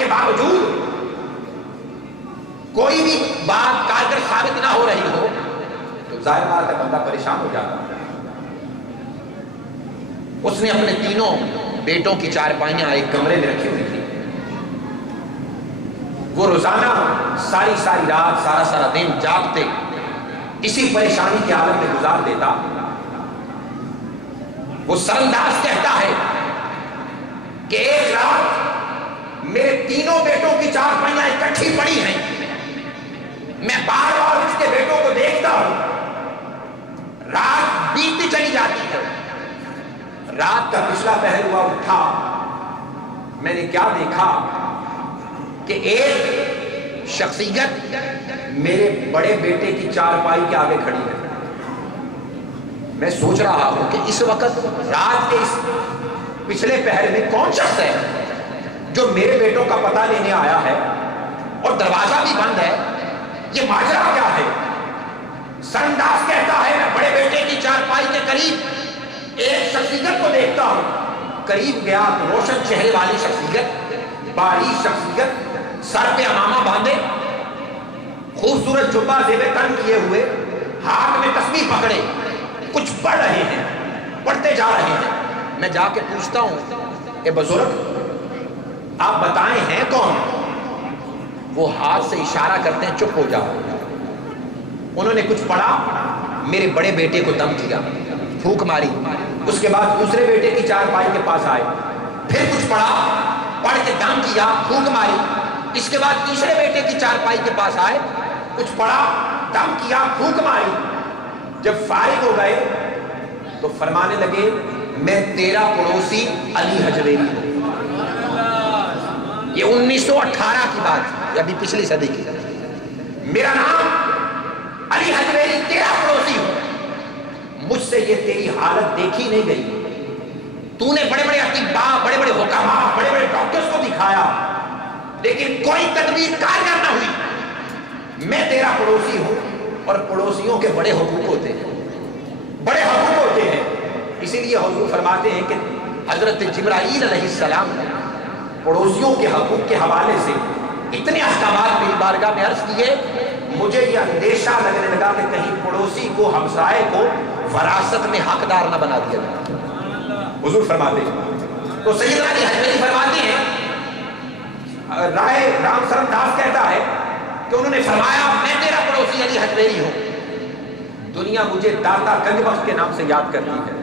کے باوجود کوئی بھی بات کارگر ثابت نہ ہو رہی ہو تو ظاہر بات ہے بندہ پریشان ہو جاتا ہے۔ اس نے اپنے تینوں بیٹوں کی چارپائیاں ایک کمرے میں رکھی ہوئی تھی۔ وہ روزانہ ساری رات سارا دن جاگتے اسی پریشانی کی حالت میں گزار دیتا۔ وہ سرانداز کہتا ہے کہ ایک رات میرے تینوں بیٹوں کی چارپائیاں اکٹھی پڑی ہیں، میں بار بار اس کے بیٹوں کو دیکھتا ہوں، رات بیتتی چلی جاتی ہے۔ رات کا پچھلا پہر ہوا، اٹھا، میں نے کیا دیکھا کہ ایک شخصیت میرے بڑے بیٹے کی چارپائی کے آگے کھڑی ہے۔ میں سوچ رہا ہوں کہ اس وقت رات کے اس پچھلے پہر میں کون شخص ہے جو میرے بیٹوں کا پتہ لینے آیا ہے اور دروازہ بھی بند ہے، یہ ماجرا کیا ہے؟ سرانداز کہتا ہے میں بڑے بیٹے کی چارپائی کے قریب ایک شخصیت کو دیکھتا ہوں، قریب گیا تو روشن چہرے والی شخصیت، باریک شخصیت، سر پہ عمامہ باندھے، خوبصورت جبہ زیب تن کیے ہوئے، ہاتھ میں تسبیح پکڑے، کچھ پڑھ رہے ہیں، پڑھتے جا رہے ہیں۔ میں جا کے پوچھتا ہوں اے بزرگ آپ بتائیں ہیں کون؟ وہ ہاتھ سے اشارہ کرتے ہیں چپ ہو جاؤ۔ انہوں نے کچھ پڑھا، میرے بڑے بیٹے کو دم کیا، پھونک ماری، اس کے بعد دوسرے بیٹے کی چارپائی کے پاس آئے، پھر کچھ پڑھا، پڑھ کے دم کیا، پھونک ماری، اس کے بعد تیسرے بیٹے کی چارپائی کے پاس آئے، کچھ پڑھا، دم کیا، پھونک ماری۔ جب فارغ ہو گئے تو فرمانے لگے میں تیرا پڑوسی علی حجویری ہوں۔ یہ 1918 کی بات ہے، ابھی پچھلی صدی کی۔ میرا نام علی حجویری، تیرا پڑوسی ہوں، مجھ سے یہ تیری حالت دیکھی نہیں گئی، تو نے بڑے بڑے اطباء، بڑے بڑے حکماء، بڑے بڑے ڈاکٹرز کو دکھایا لیکن کوئی تدبیر کارگر نہ ہوئی۔ میں تیرا پڑوسی ہوں اور پڑوسیوں کے بڑے حقوق ہوتے ہیں، بڑے حقوق ہوتے ہیں۔ اسی لیے حضور فرماتے ہیں کہ حضرت جبرائیل علیہ السلام پڑوسیوں کے حقوق کے حوالے سے اتنے احکامات میری بارگاہ میں عرض کیے، مجھے یہ اندیشہ لگنے لگا کہ کہیں پڑوسی کو، ہمسائے کو وراثت میں حقدار نہ بنا دیا جائے۔ حضور فرماتے ہیں تو سیدنا علی حجویری فرماتے ہیں، رائے رام سرانداز کہتا ہے کہ انہوں نے فرمایا میں تیرا پڑوسی علی حجویری ہوں، دنیا مجھے داتا گنج بخش کے نام سے یاد کرتی ہے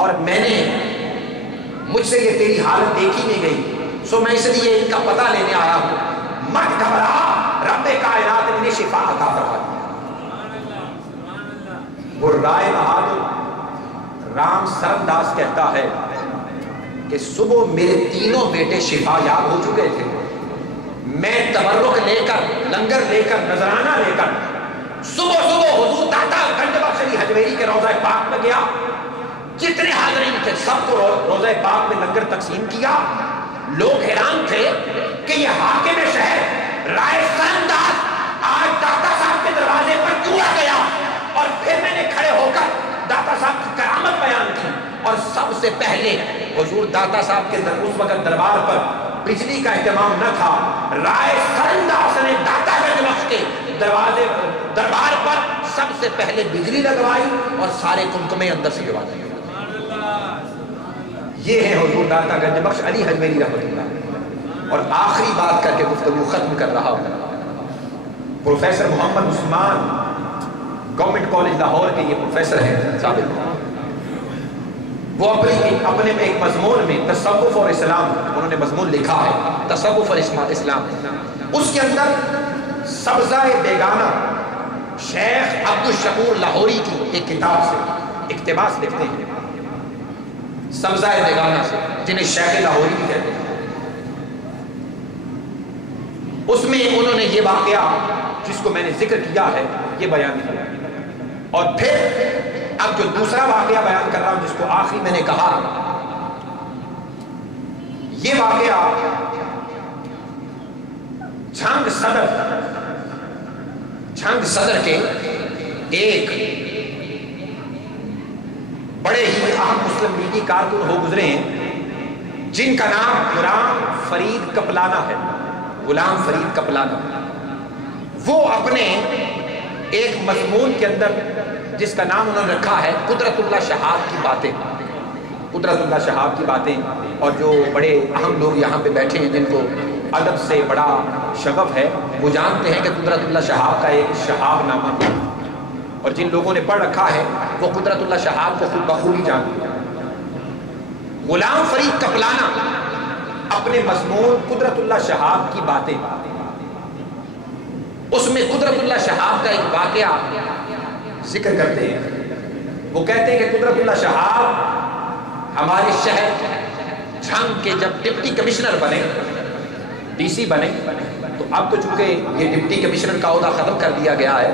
اور میں نے، مجھ سے یہ تیری حالت دیکھی نہیں گئی، سو میں اس لیے ان کا پتہ لینے آیا ہوں، مت گھبرا، رب کائنات نے انہیں شفا عطا فرما دی۔ وہ رائے بہادر رام سرانداز کہتا ہے کہ صبح میرے تینوں بیٹے شفا یاب ہو چکے تھے، میں تبرک لے کر، لنگر لے کر، نذرانہ لے کر صبح حضور داتا گنج بخش علی حجویری کے روضہ پاک میں گیا، جتنے حاضرین تھے سب کو روضہ پاک میں لنگر تقسیم کیا۔ لوگ حیران تھے کہ یہ حاکم شہر رائے سرانداز آج داتا صاحب کے دروازے پر کیوں آ گیا؟ اور پھر میں نے کھڑے ہو کر داتا صاحب کی کرامت بیان کی اور سب سے پہلے حضور داتا صاحب کے اس وقت دربار پر بجلی کا اہتمام نہ تھا، رائے سرانداز نے داتا گنج بخش کے دربار پر سب سے پہلے بجلی لگوائی اور سارے کمکمے اندر سے جوا دیے۔ یہ ہے حضور داتا گنج بخش علی حجویری رحمۃ اللہ۔ اور آخری بات کر کے گفتگو ختم کر رہا ہوں، professor Muhammad Usman government college Lahore کے یہ پروفیسر ہیں سابق، وہ اپنے میں ایک مضمون میں تصوف اور اسلام، انہوں نے مضمون لکھا ہے تصوف اور اسلام، اس کے اندر سبزہ بیگانہ شیخ عبدالشکور لاہوری کی ایک کتاب سے اقتباس لکھتے ہیں، سبزہ بیگانہ سے، جنہیں شیخ لاہوری بھی کہتے ہیں۔ اس میں انہوں نے یہ واقعہ جس کو میں نے ذکر کیا ہے یہ بیان کیا، اور پھر اب جو دوسرا واقعہ بیان کر رہا ہوں جس کو آخری میں نے کہا، یہ واقعہ جھنگ صدر کے ایک بڑے ہی اہم مسلم لیگی کارکن ہو گزرے ہیں جن کا نام غلام فرید کپلانہ ہے، غلام فرید کپلانہ، وہ اپنے ایک مضمون کے اندر جس کا نام انہوں نے رکھا ہے قدرت اللہ شہاب کی باتیں، قدرت اللہ شہاب کی باتیں، اور جو بڑے اہم لوگ یہاں پہ بیٹھے ہیں جن کو ادب سے بڑا شغف ہے وہ جانتے ہیں کہ قدرت اللہ شہاب کا ایک شہاب نامہ ہے، اور جن لوگوں نے پڑھ رکھا ہے وہ قدرت اللہ شہاب کو خود بخوبی جانتے ہیں۔ غلام فرید کپلانہ اپنے مضمون قدرت اللہ شہاب کی باتیں، اس میں قدرت اللہ شہاب کا ایک واقعہ ذکر کرتے ہیں۔ وہ کہتے ہیں کہ قدرت اللہ شہاب ہمارے شہر جھنگ کے جب ڈپٹی کمشنر بنے، ڈی سی بنے، تو اب تو چونکہ یہ ڈپٹی کمشنر کا عہدہ ختم کر دیا گیا ہے،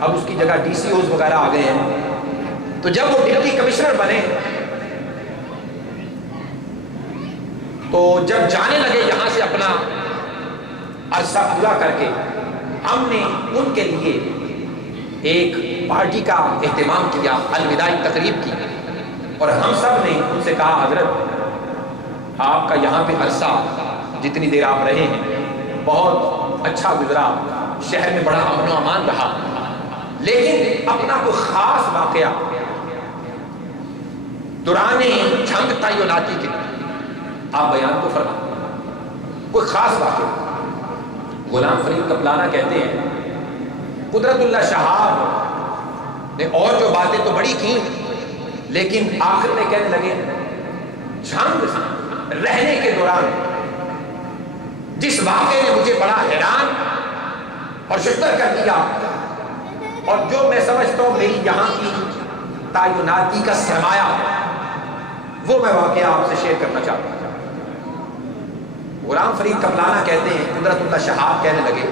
اب اس کی جگہ ڈی سی اوز وغیرہ آ گئے ہیں، تو جب وہ ڈپٹی کمشنر بنے تو جب جانے لگے یہاں سے اپنا عرصہ پورا کر کے، ہم نے ان کے لیے ایک پارٹی کا اہتمام کیا، الوداعی تقریب کی، اور ہم سب نے ان سے کہا حضرت آپ کا یہاں پہ عرصہ جتنی دیر آپ رہے ہیں بہت اچھا گزرا، شہر میں بڑا امن و امان رہا، لیکن اپنا کوئی خاص واقعہ دوران جنگ تعیناتی کے آپ بیان کو فرمائیں، کوئی خاص واقعہ۔ غلام فرید کپلانہ کہتے ہیں قدرت اللہ شہاب نے اور جو باتیں تو بڑی کی، لیکن آخر میں کہنے لگے جنگ رہنے کے دوران جس واقعے نے مجھے بڑا حیران اور شتر کر دیا، اور جو میں سمجھتا ہوں میری یہاں کی تعیناتی کا سرمایہ، وہ میں واقعہ آپ سے شیئر کرنا چاہتا ہوں۔ غلام فرید کپلانہ کہتے ہیں قدرت اللہ شہاب کہنے لگے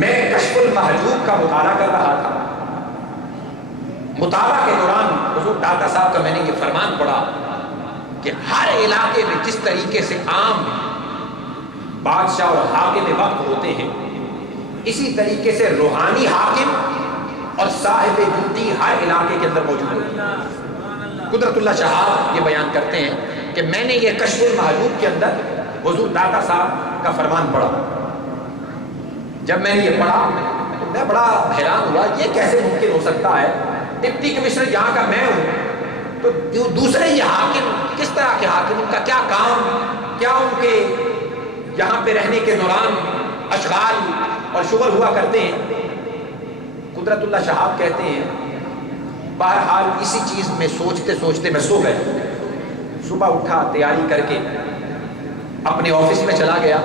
میں کشف المحجوب کا مطالعہ کر رہا تھا، مطالعہ کے دوران حضور داتا صاحب کا میں نے یہ فرمان پڑھا کہ ہر علاقے میں جس طریقے سے عام بادشاہ اور حاکم وقت ہوتے ہیں، اسی طریقے سے روحانی حاکم اور صاحب ڈیوٹی ہر علاقے کے اندر موجود ہوتے ہیں۔ قدرت اللہ شہاب یہ بیان کرتے ہیں کہ میں نے یہ کشف المحجوب کے اندر حضور داتا صاحب کا فرمان پڑھا، جب میں نے یہ پڑھا تو میں بڑا حیران ہوا، یہ کیسے ممکن ہو سکتا ہے، ڈپٹی کمشنر یہاں کا میں ہوں تو دوسرے یہ حاکم کس طرح کے حاکم، ان کا کیا کام، کیا ان کے یہاں پہ رہنے کے دوران اشغال اور شغل ہوا کرتے ہیں۔ قدرت اللہ شہاب کہتے ہیں بہرحال اسی چیز میں سوچتے سوچتے میں سو گیا، صبح اٹھا تیاری کر کے اپنے آفس میں چلا گیا،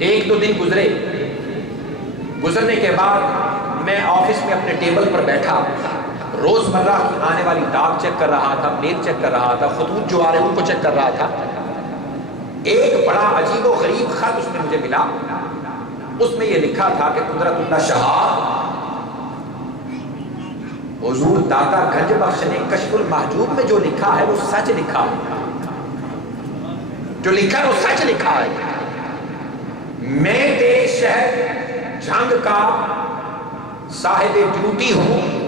ایک دو دن گزرے، گزرنے کے بعد میں آفس میں اپنے ٹیبل پر بیٹھا، روزمرہ کی آنے والی ڈاک چیک کر رہا تھا، میل چیک کر رہا تھا، خطوط جو آ رہے ان کو چیک کر رہا تھا۔ ایک بڑا عجیب و غریب خط اس میں مجھے ملا، اس میں یہ لکھا تھا کہ قدرت اللہ شہاب حضور داتا گنج بخش نے کشف المحجوب میں جو لکھا ہے وہ سچ لکھا ہے، جو لکھا ہے وہ سچ لکھا ہے، میں تیرے شہر جھنگ کا صاحب ڈیوٹی ہوں،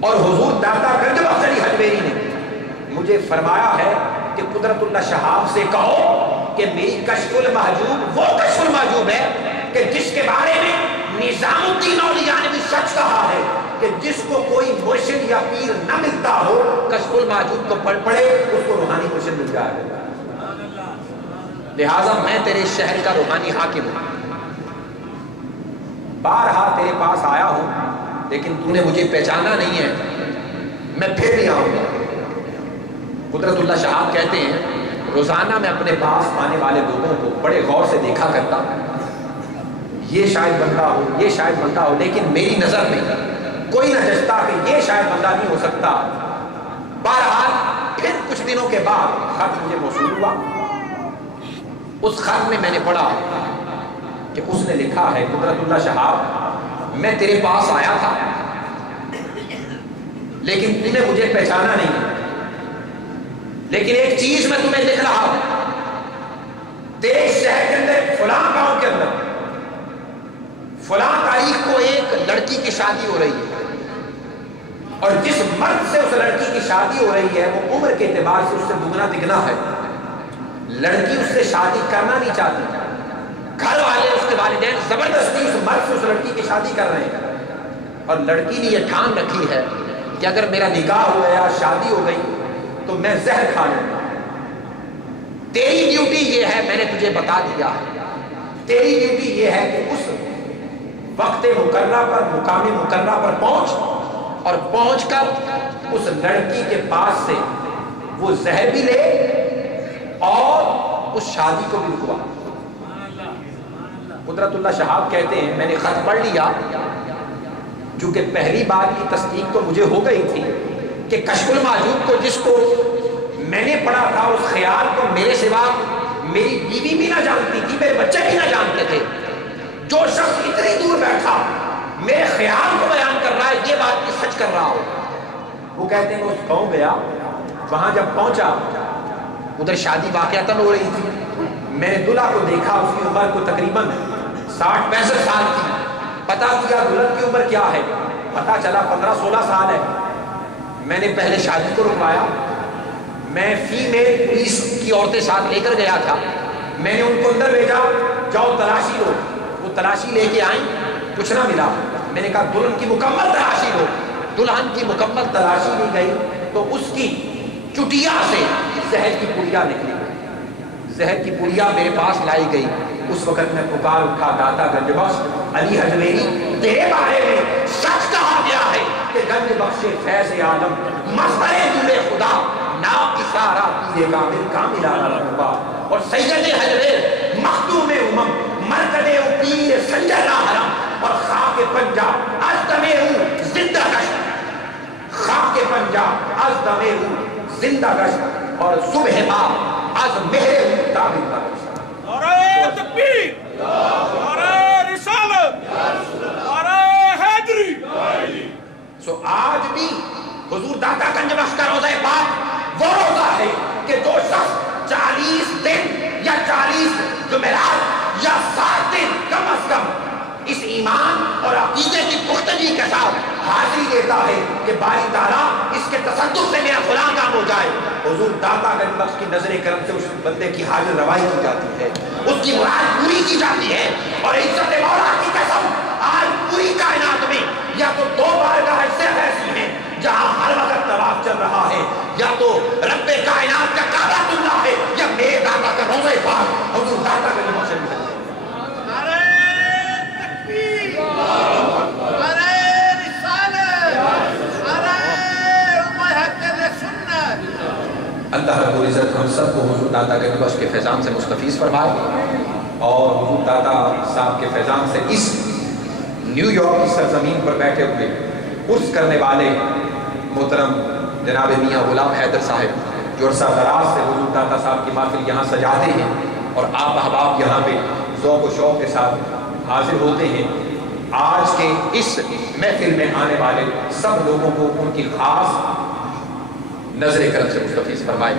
اور حضور داتا گنج بخش علی حجویری نے مجھے فرمایا ہے کہ قدرت اللہ شہاب سے کہو کہ میری کشف المحجوب وہ کشف المحجوب ہے کہ جس کے بارے میں نظام الدین اولیاء نے بھی سچ کہا ہے کہ جس کو کوئی مرشد یا پیر نہ ملتا ہو کشف المحجوب کو پڑھ پڑے اس کو روحانی مرشد مل جائے گا، لہٰذا میں تیرے شہر کا روحانی حاکم ہوں، بارہا تیرے پاس آیا ہوں لیکن تو نے مجھے پہچانا نہیں ہے، میں پھر بھی آؤں گا۔ قدرت اللہ شہاب کہتے ہیں روزانہ میں اپنے پاس آنے والے لوگوں کو بڑے غور سے دیکھا کرتا، یہ شاید بندہ ہو، یہ شاید بندہ ہو، لیکن میری نظر میں کوئی نہ جچتا کہ یہ شاید بندہ نہیں ہو سکتا۔ بہرحال پھر کچھ دنوں کے بعد خط مجھے موصول ہوا، اس خط میں نے پڑھا کہ اس نے لکھا ہے قدرت اللہ شہاب میں تیرے پاس آیا تھا لیکن تو نے مجھے پہچانا نہیں، لیکن ایک چیز میں تمہیں لکھ رہا ہوں، تیرے شہر کے اندر فلاں گاؤں کے اندر فلاں تاریخ کو ایک لڑکی کی شادی ہو رہی ہے، اور جس مرد سے اس لڑکی کی شادی ہو رہی ہے وہ عمر کے اعتبار سے اس سے دگنا دگنا ہے، لڑکی اس سے شادی کرنا نہیں چاہتی، گھر والے اس کے والدین زبردستی اس مرد سے اس لڑکی کی شادی کر رہے ہیں، اور لڑکی نے یہ ٹھان رکھی ہے کہ اگر میرا نکاح ہو گیا، شادی ہو گئی تو میں زہر کھا لوں گا۔ تیری ڈیوٹی یہ ہے، میں نے تجھے بتا دیا ہے، تیری ڈیوٹی یہ ہے کہ اس وقت مقررہ پر، مقام مقررہ پر پہنچ، اور پہنچ کر اس لڑکی کے پاس سے وہ زہر بھی لے اور اس شادی کو بھی رکوا۔ قدرت اللہ شہاب کہتے ہیں میں نے خط پڑھ لیا، چونکہ پہلی بار کی تصدیق تو مجھے ہو گئی تھی کہ کشف المحجوب کو جس کو میں نے پڑھا تھا اس خیال کو میرے سوا میری بیوی بھی نہ جانتی تھی، میرے بچے بھی نہ جانتے تھے۔ جو شخص اتنی دور بیٹھا میرے خیال کو بیان کر رہا ہے، یہ بات کی سچ کر رہا ہو۔ وہ کہتے ہیں کہ اس گاؤں گیا، وہاں جب پہنچا ادھر شادی واقعتاً ہو رہی تھی، میں نے دلہا کو دیکھا، اس کی عمر کو تقریباً 60-65 سال کی، پتا کیا دلہن کی عمر کیا ہے، پتا چلا 15-16 سال ہے۔ میں نے پہلے شادی کو رکوایا، میں فیمیل پولیس کی عورتیں ساتھ لے کر گیا تھا، میں نے ان کو اندر بھیجا، جاؤ تلاشی لو۔ وہ تلاشی لے کے آئیں، کچھ نہ ملا۔ میں نے کہا دلہن کی مکمل تلاشی لو۔ دلہن کی مکمل تلاشی لی گئی تو اس کی چٹیا سے زہر کی پڑیا نکلی، زہر کی پڑیا میرے پاس لائی گئی۔ اس وقت میں پکار اٹھا، داتا گنج بخش علی حجویری، تیرے بارے میں سچ کہا گیا ہے کہ گنج بخش فیض عالم مظہر نور خدا نام اشارہ پیے کامل کامل آلہ، اور سید حجویر مخدوم امم مرکز پیر سنجرہ حرم، اور خاک پنجاب از دمے ہوں زندہ گشت، خاک پنجاب از دمے ہوں زندہ گشت، اور صبح باب از مہر ہوں تابل گشت۔ نعرہ تکبیر، نعرہ رسالت، نعرہ حیدری۔ سو آج بھی حضور داتا گنج بخش کا روزہ پاک وہ روزہ ہے کہ جو شخص 40 دن یا 40 جمعرات یا 7 دن کم از کم اس ایمان اور عقیدے کی پختگی کے ساتھ حاضری دیتا ہے کہ باری تعالیٰ اس کے تصدق سے میرا فلاں کام ہو جائے، حضور داتا گنج بخش کی نظر کرم سے اس بندے کی حاضر روائی کی جاتی ہے، اس کی مراد پوری کی جاتی ہے۔ اور عزت مولا کی قسم آج پوری کائنات میں یا تو 2 بارگاہ صرف ایسی ہیں جہاں ہر وقت طواف چل رہا ہے، یا تو رب کائنات کا کعبۃ اللہ ہے، یا میرے داتا کا روزہ پاک حضور داتا گنج بخش ہے۔ نعرہ تکبیر، نعرہ رسالت، نعرہ محقق سنت۔ اللہ رب العزت ہم سب کو حضور داتا گنج بخش کے فیضان سے مستفیض فرمائے، اور حضور داتا صاحب کے فیضان سے اس نیو یارک کی سرزمین پر بیٹھے ہوئے عرس کرنے والے محترم جناب میاں غلام حیدر صاحب جو عرصہ دراز سے حضور داتا صاحب کی محفل یہاں سجاتے ہیں، اور آپ احباب یہاں پہ ذوق و شوق کے ساتھ حاضر ہوتے ہیں، آج کے اس محفل میں آنے والے سب لوگوں کو ان کی خاص نظر کرم سے مستفیض فرمائے۔